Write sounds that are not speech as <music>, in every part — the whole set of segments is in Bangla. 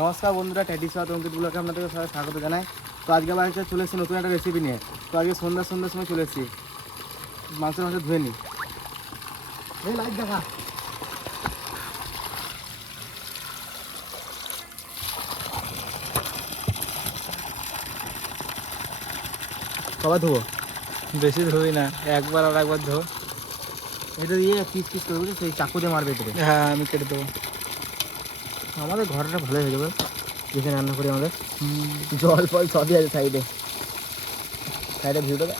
নমস্কার বন্ধুরা ট্যাটি সাত অঙ্কিত ব্লকে আপনাদেরকে সবাই স্বাগত জানাই। তো আজকে আমার কাছে চলে এসেছি নতুন একটা রেসিপি নিয়ে। তো আজকে সন্ধ্যা সন্ধ্যার সময় চলে এসেছি। মাংস মাংস ধুয়ে নিই লাইট দেখা। কবার ধোবো? বেশি ধুই না একবার আর একবার ধো এটা দিয়ে পিস পিস করে বুঝলি সেই চাকু দিয়ে মারবে এটা হ্যাঁ আমি কেটে দেবো। আমাদের ঘরটা ভালোই হয়ে যাবে যেখানে রান্না করি আমাদের। জল ফল সবই আছে সাইডে সাইডে ভিউটা দেখ।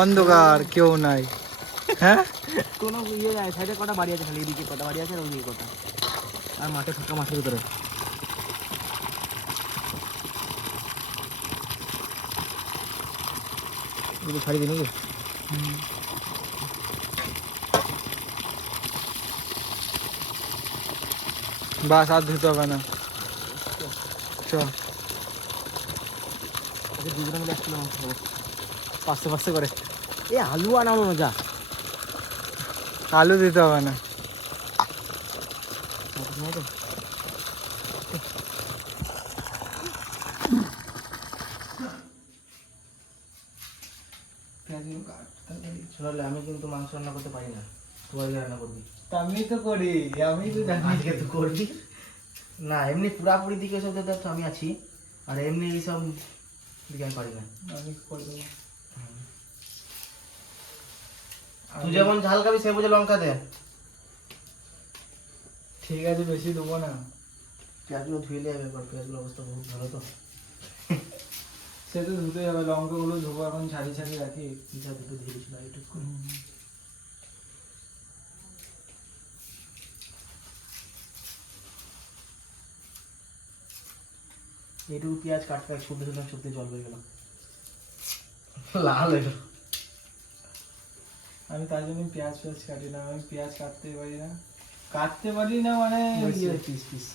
অন্ধকার কেউ নাই। হ্যাঁ? কোনো ইয়ে নাই সাইডে কটা বাড়ি আছে খালি এদিকে কটা বাড়ি আছে আর ওদিকে কটা। আর মাঠে ফাঁকা মাঠের ভিতরে। ছাড়ি দিই নাকি? বাস আর ধুতে হবে না। চল। আচ্ছা দুজনে মিলে একসাথে মাংস খাব পাঁচশো পাঁচশো করে। এ আলু আনাবো মজা। আলু দিতে হবে না। আমি কিন্তু মাংস রান্না করতে পারি না। তোমার রান্না করবি? আমি তো করি আমি তো আজকে তো করবি? না এমনি পুরাপুরি দিকে সব দিকে তো আমি আছি। আর এমনি এইসব দিকে আমি পারি না। আমি করে দেবো তুই যেমন ঝাল খাবি সে বুঝে লঙ্কা দে। ঠিক আছে বেশি দেবো না। পেঁয়াজগুলো ধুইলে যাবে এবার পেঁয়াজগুলো অবস্থা বহুত ভালো তো। সে তো ধুতে হবে লঙ্কাগুলো ধোবো এখন ছাড়ি ছাড়ি রাখি। যা দুটো ধুয়ে একটু এইটুকু পেঁয়াজ কাটতে এক শুদ্ধ সত্যি জল হয়ে গেল লাল হয়ে গেল। আমি তার জন্য পেঁয়াজ পেঁয়াজ কাটি না আমি পেঁয়াজ কাটতে পারি না। কাটতে পারি না মানে পিস পিস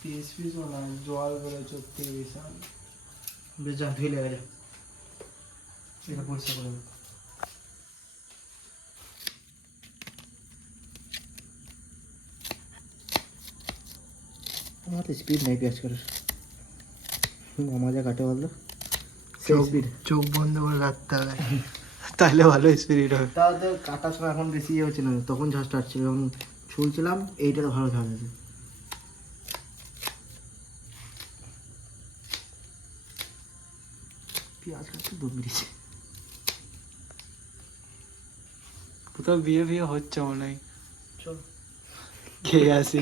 পিস পিস ও না জল করে চোখ থেকে বিশাল বেশ যা ধুয়ে লেগে যা এটা পরিষ্কার করে নেব। আমার তো স্পিড নাই পেঁয়াজ করার মামা যা কাটে বলল সেই চোখ স্পিড চোখ বন্ধ করে রাখতে হবে। তাহলে ভালো স্পিরিট হবে। তাও তো কাটার সময় এখন বেশি ইয়ে হচ্ছে না তখন ঝাঁজ টাটছিল যখন ছুলছিলাম এইটার ভালো ঝাঁজ আছে পেঁয়াজ কাটতে দম বেরিয়েছে কোথাও বিয়ে বিয়ে হচ্ছে মনে হয়। চল। খেয়ে আসি।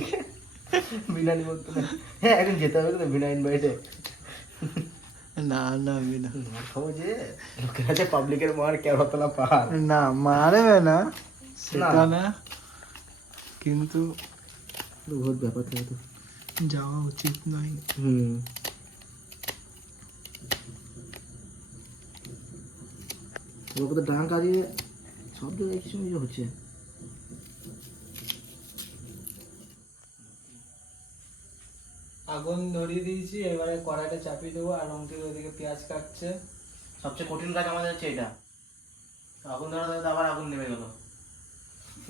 <laughs> বিরিয়ানি বলতে না হ্যাঁ এখন যেতে হবে তো বিনা ইনভাইটে না না বিনা মার খাব যে লোকের আছে পাবলিকের মার কেরতলা পাহাড়। না মারবে না। সেটা না। কিন্তু বহুত ব্যাপার থাকে তো। যাওয়া উচিত নয়। হুম। লোক তো কাজে সব জায়গায় কিছু কিছু হচ্ছে। আগুন ধরিয়ে দিয়েছি এবারে কড়াইটা চাপিয়ে দেবো আর অঙ্কিত ওদিকে পেঁয়াজ কাটছে। সবচেয়ে কঠিন কাজ আমাদের হচ্ছে এটা। আগুন ধরা ধরাতে আবার আগুন নেমে গেল।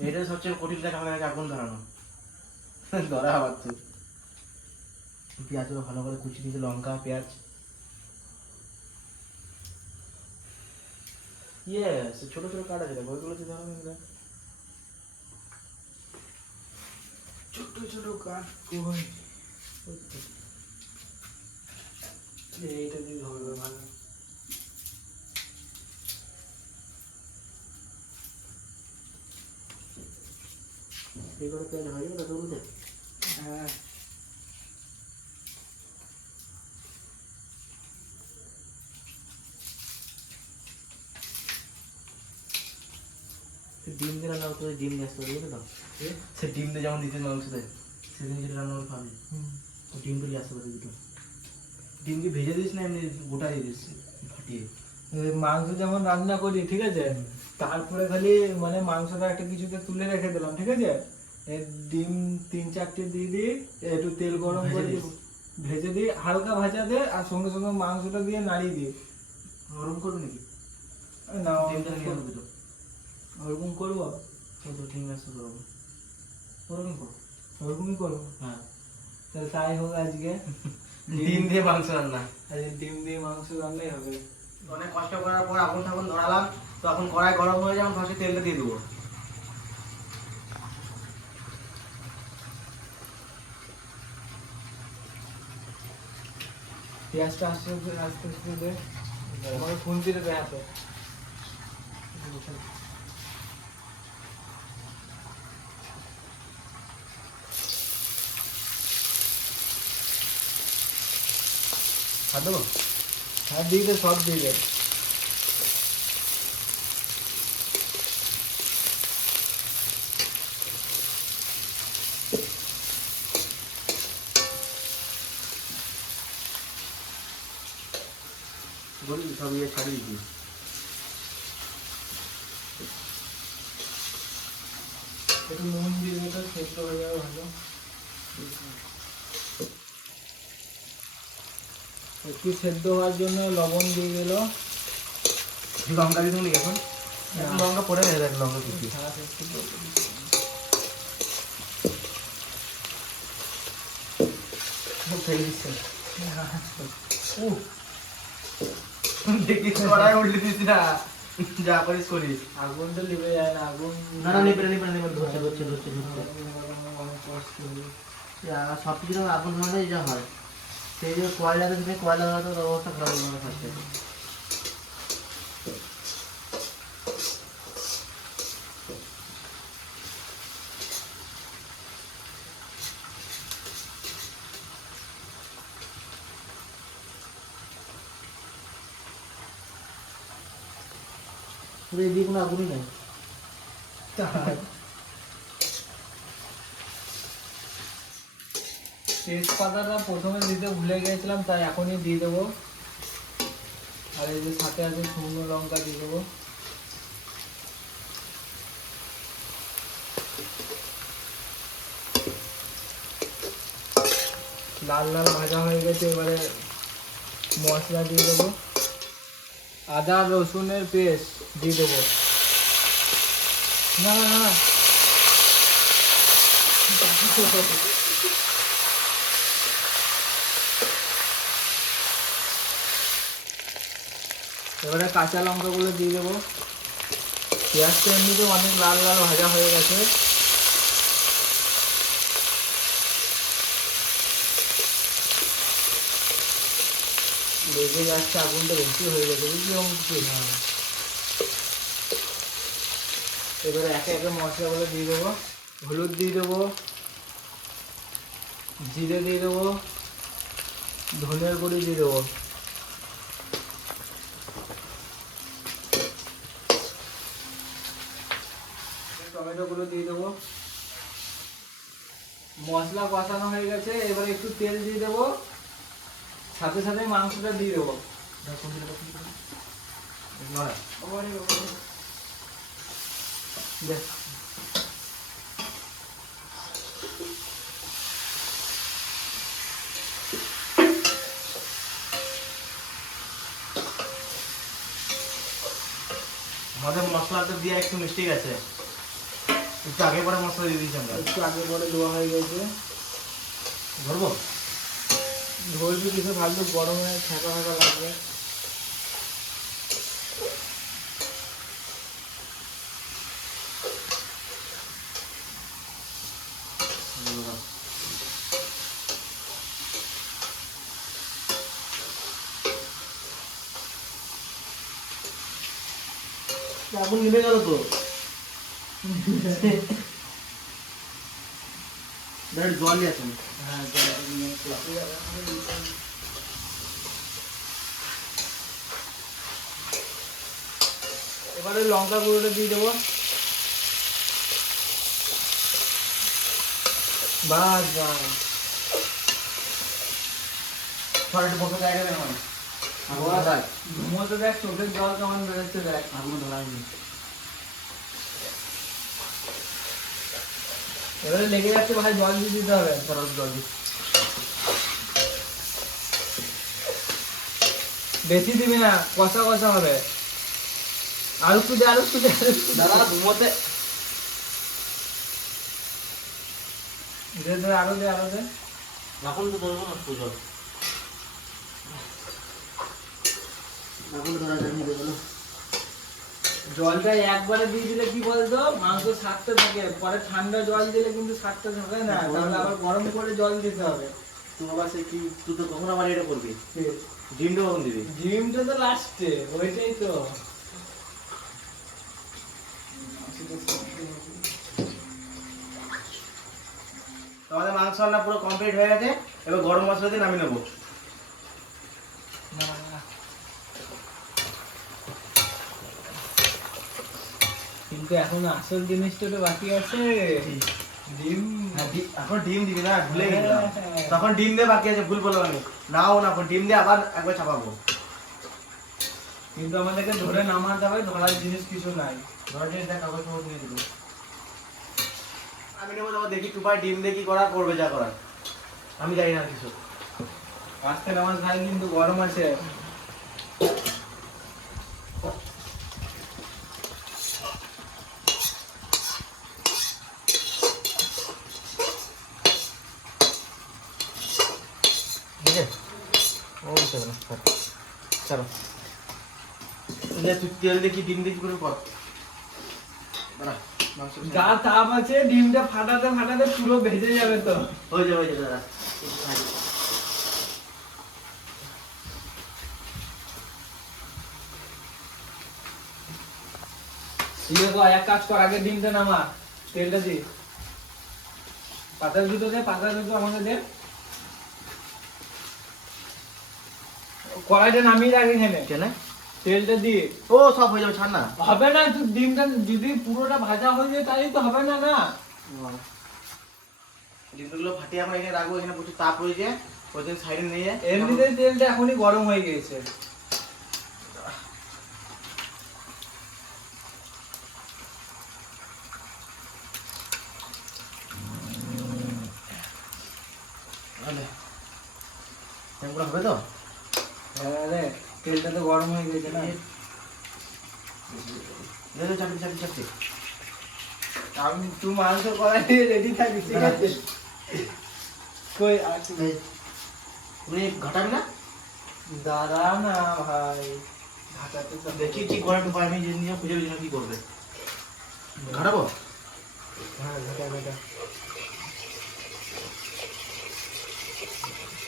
এটাই সবচেয়ে কঠিন কাজ আমাদেরকে আগুন ধরানো। ধরা আবার তো পেঁয়াজগুলো ভালো করে কুচি দিয়েছে লঙ্কা পেঁয়াজ। ইয়েস ছোট ছোট কাটা যেটা ওইগুলোতে ধরো না ছোট ছোট কাঠ কই? এইটা দিয়ে ধরবে ভালো এই করে পেঁয়াজ হয়ে যাবে তোর মধ্যে হ্যাঁ সে ডিম দিয়ে রান্না করতে হবে, ডিম নিয়ে আসতে হবে বুঝলি তো সে ডিম দিয়ে যেমন দিতে মাংসতে সেদিন যেটা রান্না করে খাবে তো ডিম দিয়ে আসতে পারবে দুটো ডিম কি ভেজে দিস না এমনি গোটা দিয়ে দিস ফাটিয়ে। মাংস যেমন রান্না করি ঠিক আছে? তারপরে খালি মানে মাংসটা একটা কিছুতে তুলে রেখে দিলাম ঠিক আছে? ডিম তিন চারটে দিয়ে দিই একটু তেল গরম ভেজে করে দিই। ভেজে দিই হালকা ভাজা দে আর সঙ্গে সঙ্গে মাংসটা দিয়ে নাড়িয়ে দিই গরম করবি নাকি? না ওরকম করব। তো। ঠিক আছে করব ওরকম করব? ওরকমই করব। হ্যাঁ। তাহলে তাই হোক আজকে। ডিম দিয়ে মাংস রান্না। আজকে ডিম দিয়ে মাংস রান্নাই হবে। অনেক কষ্ট করার পর আগুন ঠাকুন ধরালাম তো এখন কড়াই গরম হয়ে যাবে ফার্স্টে তেলটা দিয়ে দেবো। পেঁয়াজটা আস্তে আস্তে আস্তে আস্তে দে আমার খুন্তিতে দে হাতে খাদো? হ্যাঁ দিয়ে দে, সব দিয়ে দে। বলি, সব ইয়ে ছাড়িয়ে দিই। একটু নুন দিয়ে দে তো, সেদ্ধ হয়ে যাবে ভালো। একটু সেদ্ধ হওয়ার জন্য লবণ দিয়ে দিল লঙ্কা দিয়ে তুমি এখন? লঙ্কা পরে গেছে দেখ লঙ্কা ছাড়া একটু ফেলে দিচ্ছে। উহ। দেখিস কড়াই উল্টে দিস না। যা করিস করিস। আগুন তো যায় না আগুন না ধরছে ধরছে ধরছে ধরছে। সব কিছু আগুন যা হয়। সেই যে কয়লাতে তুমি কয়লা ধরাতে ওর অবস্থা খারাপ হয়ে যাবে ফার্স্টে এদিকে কোনো আগুনই নাই তেজপাতাটা প্রথমে দিতে ভুলে গেছিলাম, তাই এখনই দিয়ে দেবো। আর এই যে সাথে আছে শুকনো লঙ্কা দিয়ে দেবো। লাল লাল ভাজা হয়ে গেছে, এবারে মশলা দিয়ে দেবো। আদা, রসুনের পেস্ট দিয়ে দেবো। না না না। <laughs> এবারে কাঁচা লঙ্কাগুলো দিয়ে দেবো। পেঁয়াজটা এমনিতে অনেক লাল লাল ভাজা হয়ে গেছে। লেগে যাচ্ছে, আগুনটা বেশি হয়ে গেছে, বুঝলি? অঙ্কিত এবারে একে একে মশলাগুলো দিয়ে দেবো। হলুদ দিয়ে দেবো। জিরে দিয়ে দেবো। ধনের গুঁড়ি দিয়ে দেবো। টমেটোগুলো দিয়ে দেবো। মশলা কষানো হয়ে গেছে, এবারে একটু তেল দিয়ে দেবো। সাথে সাথে মাংসটা দিয়ে দেবো। আমাদের মশলাটা দিয়ে একটু মিষ্টি গেছে। একটু আগে পরে মশলা দিয়ে দিয়েছি আমরা। একটু আগে পরে দেওয়া হয়ে গেছে। ধরবো? ধরবি কিছু গরমে ফাঁকা ফাঁকা লাগবে। আগুন নিভে গেল তো? হ্যাঁ এবারে লঙ্কা গুঁড়োটা দিয়ে দেবো। বাস বাস বসে জায়গা দেন আমার আগুন ঘুমোতে দেখ চোখের জল কেমন বেরোচ্ছে দেখ। আগুন ধরায়নি এবারে লেগে যাচ্ছে ভাই জল দিয়ে দিতে হবে। চলো জল বেশি দিবি না কষা কষা হবে। আর একটু দে আর একটু দে একটু। দাদা ঘুমোতে। দে দে আরও দে আরও দে। এখন তো ধরবো না পুজো এখন ধরা যাবে বলো জলটা একবারে দিয়ে দিলে কি বলতো? মাংস সারতে থাকে। পরে ঠান্ডা জল দিলে কিন্তু সারতে থাকে না। তাহলে আবার গরম করে জল দিতে হবে। তুই আবার সে কি তুই তো কখন আবার এটা করবি? ডিমটা কখন দিবি? জিমটা তো লাস্টে ওইটাই তো। তো আমাদের মাংস রান্না পুরো কমপ্লিট হয়ে গেছে। এবার গরম মশলা দিয়ে নামিয়ে নেব। কিন্তু এখন আসল জিনিসটা তো বাকি আছে। ডিম হ্যাঁ, এখন ডিম দিবি না ভুলে গেছিলাম হ্যাঁ। তখন ডিম দিয়ে বাকি আছে ভুল বললাম আমি। নাও না এখন ডিম দিয়ে আবার একবার চাপাবো কিন্তু আমাদেরকে ধরে নামাতে হবে ধরার জিনিস কিছু নাই। ধরে নিয়ে দেখ কাগজ কাগজ নিয়ে দিল আমি নেব তারপর দেখি টুপাই ডিম দিয়ে কি করা করবে যা করার। আমি জানি না কিছু। আজকে আমার ভাই কিন্তু গরম আছে। চলো না চলো তুই তেল কি ডিম দিয়ে করে কর। যা তাপ আছে ডিমটা ফাটাতে ফাটাতে পুরো ভেজে যাবে তো। হয়ে যাবে হয়ে যাবে। ইয়ে কর এক কাজ কর আগে ডিমটা নামা তেলটা দি। পাতার দুটো দে পাতার দুটো আমাকে দে। কড়াইটা নামিয়ে রাখি এখানে। কেন তেলটা দিয়ে। ও সব হয়ে যাবে ছাড় না। হবে না তুই ডিমটা যদি পুরোটা ভাজা হয়ে যায় তাহলে তো হবে না না? ডিমগুলো ফাটিয়ে আমরা এখানে রাখব এখানে প্রচুর তাপ রয়েছে। ওই দিন সাইডে নিয়ে যায় এমনিতেই তেলটা এখনই গরম হয়ে গিয়েছে টেম্পুরা হবে তো হ্যাঁ রে তেলটা তো গরম হয়ে গেছে না? এই তো চাপটি চাপটি চাপটি আমি তুই মাংস করাই রেডি থাকিস ঠিক আছে? কই আছে এই, তুমি ঘাটাবি না? দাদা না ভাই। ঘাটাতে তো দেখি কি করে একটু আমি যে নিয়ে খুঁজে পেয়েছি কি করবে। ঘাটাবো? হ্যাঁ ঘাটা ঘাটা।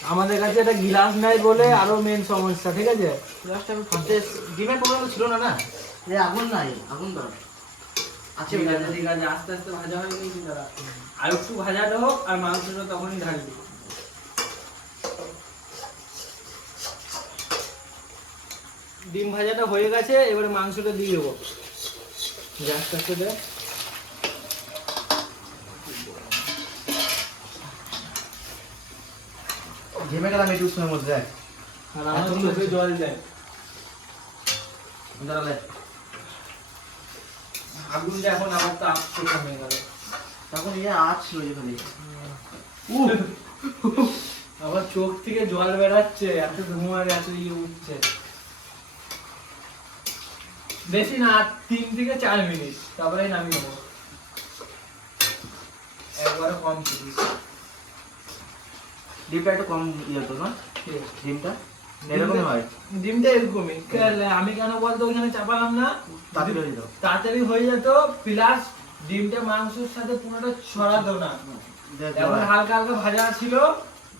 আমাদের কাছে একটা গিলাস নাই বলে আরও মেন সমস্যা ঠিক আছে? লাস্ট আমি ফার্স্টে ডিমের প্রবলেম ছিল না না? এই আগুন নাই আগুন দাও আছে ঠিক আছে ঠিক আছে আস্তে আস্তে ভাজা হয়ে গেছে দাদা আর একটু ভাজাটা হোক আর মাংসটা তখনই ঢালবি। ডিম ভাজাটা হয়ে গেছে এবারে মাংসটা দিয়ে দেবো। গ্যাসটা আস্তে ঘেমে গেলাম একটু সময়ের মধ্যে দেখ আর আমার চোখে জল দেয় দাঁড়ালে আগুনটা এখন আবার তাপ কমে গেল। তখন আজ ছিল যেখানে আবার চোখ থেকে জল বেরাচ্ছে এত ধোঁয়ার এত ইয়ে উঠছে। বেশি না তিন থেকে চার মিনিট। তারপরে নামিয়ে দেবো একবারে কম ডিমটা একটু কম ইয়ে ডিমটা এরকমই হয়? ডিমটা এরকমই। আমি কেন বলতো ওখানে চাপালাম না? তাড়াতাড়ি হয়ে যেত। তাড়াতাড়ি হয়ে যেত প্লাস ডিমটা মাংসের সাথে পুরোটা ছড়াতো না। এখন হালকা হালকা ভাজা ছিল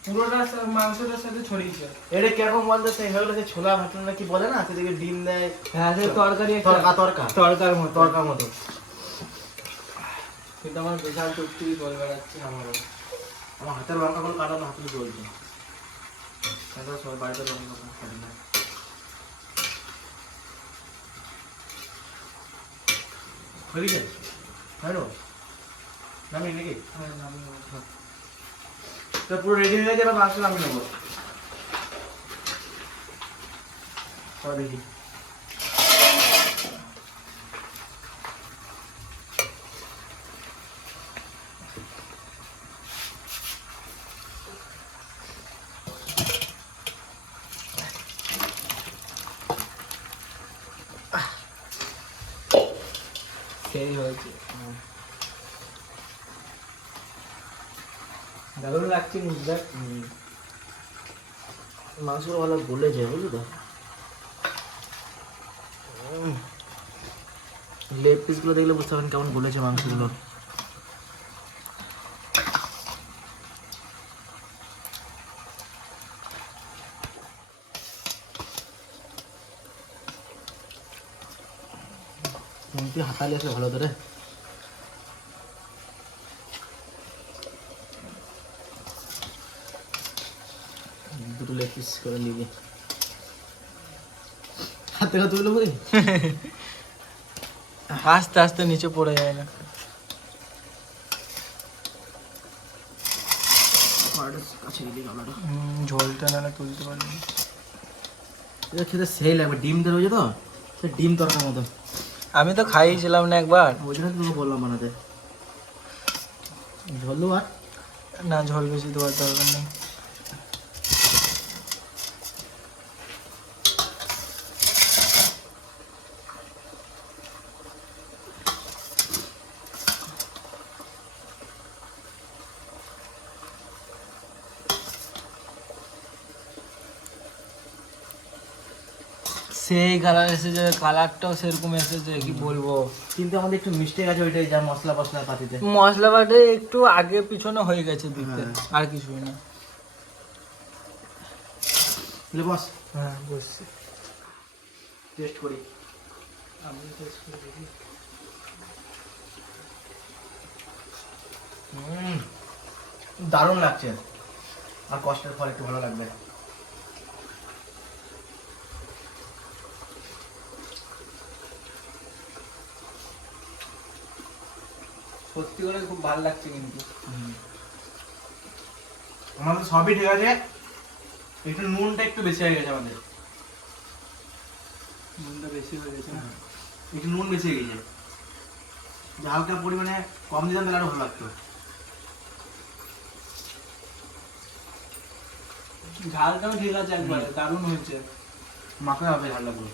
পুরোটা মাংসটার সাথে ছড়িয়েছে। এটা কীরকম বলতে সেই সেই ছোলা ভাটনা না কি বলে না সেদিকে ডিম দেয় হ্যাঁ সে তরকারি তরকা তরকা। তরকার মতো। তরকার মতো। কিন্তু আমার বিশাল চুক্তি বল বেড়াচ্ছে আমারও। আমার হাতের লঙ্কা গুলো কাটানো হাতে চলছে এখন সবাই বাড়িতে লঙ্কা কাটে না হয়ে গেছে? হ্যাঁ নামি নাকি? হ্যাঁ, নামিয়ে নেব। তো পুরো রেডি হয়ে গেছে এবার মাংস নামিয়ে নেব। দেখি। সেই হয়েছে। দারুণ লাগছে মুখটা মাংসগুলো ভালো গলেছে বুঝলি তো? লেগ পিসগুলো দেখলে বুঝতে পারেন কেমন গলেছে মাংসগুলো। তুই হাতালে আসলে ভালো তো রে দুটো লেগ পিস করে নিবি। হাত থেকে তুলে পরে আস্তে আস্তে নিচে পড়ে যায় না। ঝোলটা না তুলতে এটা খেতে সেই লাগবে ডিম দেওয়া হয়েছে তো? সে ডিম তরকার মতো। আমি তো খাইয়েছিলাম না একবার। ওই জন্য তোমাকে বললাম বানাতে। ঝোল আর না ঝোল বেশি দেওয়ার দরকার নেই। সেই কালার এসেছে কালারটাও সেরকম এসেছে কি বলব? কিন্তু আমাদের একটু মিস্টেক আছে ওইটাই যা মশলা ফসলা পাতিতে। মশলা বাটে একটু আগে পিছনে হয়ে গেছে দিতে হ্যাঁ। আর কিছুই না। বস। হ্যাঁ বুঝছি টেস্ট করি। আমি টেস্ট করে দেখি। হুম। দারুণ লাগছে। আর কষ্টের ফল একটু ভালো লাগবে। সত্যি করে খুব ভালো লাগছে কিন্তু। আমাদের সবই ঠিক আছে একটু নুনটা একটু বেশি হয়ে গেছে আমাদের। নুনটা বেশি হয়ে গেছে না? একটু নুন বেশি হয়ে গেছে। যে হালকা পরিমাণে কম দিতাম তাহলে আরও ভালো লাগতো। ঝালটাও ঠিক আছে একবার দারুণ হয়েছে। মাখা হবে ভালো লাগবে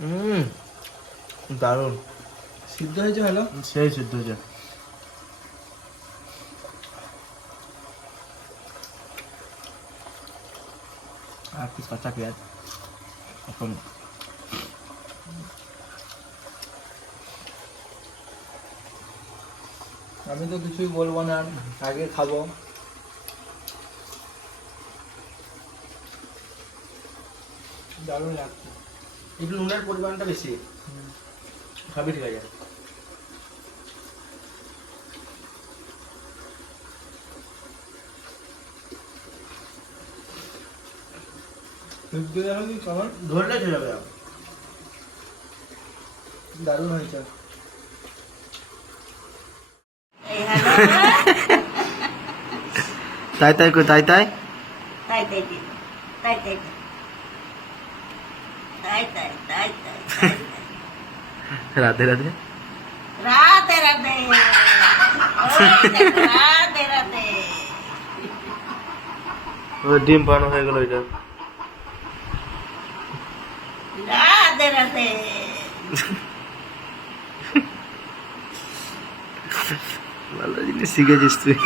হুম দারুণ। সিদ্ধ হয়েছে ভালো সেই সিদ্ধ হয়েছে। আর পিস কাঁচা পেঁয়াজ। এখন আমি তো কিছুই বলব না আগে খাব। দারুণ লাগছে। একটু নুনের পরিমাণটা বেশি। সবই ঠিক আছে। যাবে ধরলে চলে যাবে। দারুণ হয়েছে। তাই তাই কই তাই তাই তাই তাই তাই? তাই তাই তাই তাই তাই তাই তাই। রাধে রাধে। রাধে রাধে। রাধে রাধে। ও ডিম পানো হয়ে গেল এটা রাধে রাধে। ভালো জিনিস শিখেছিস তুই।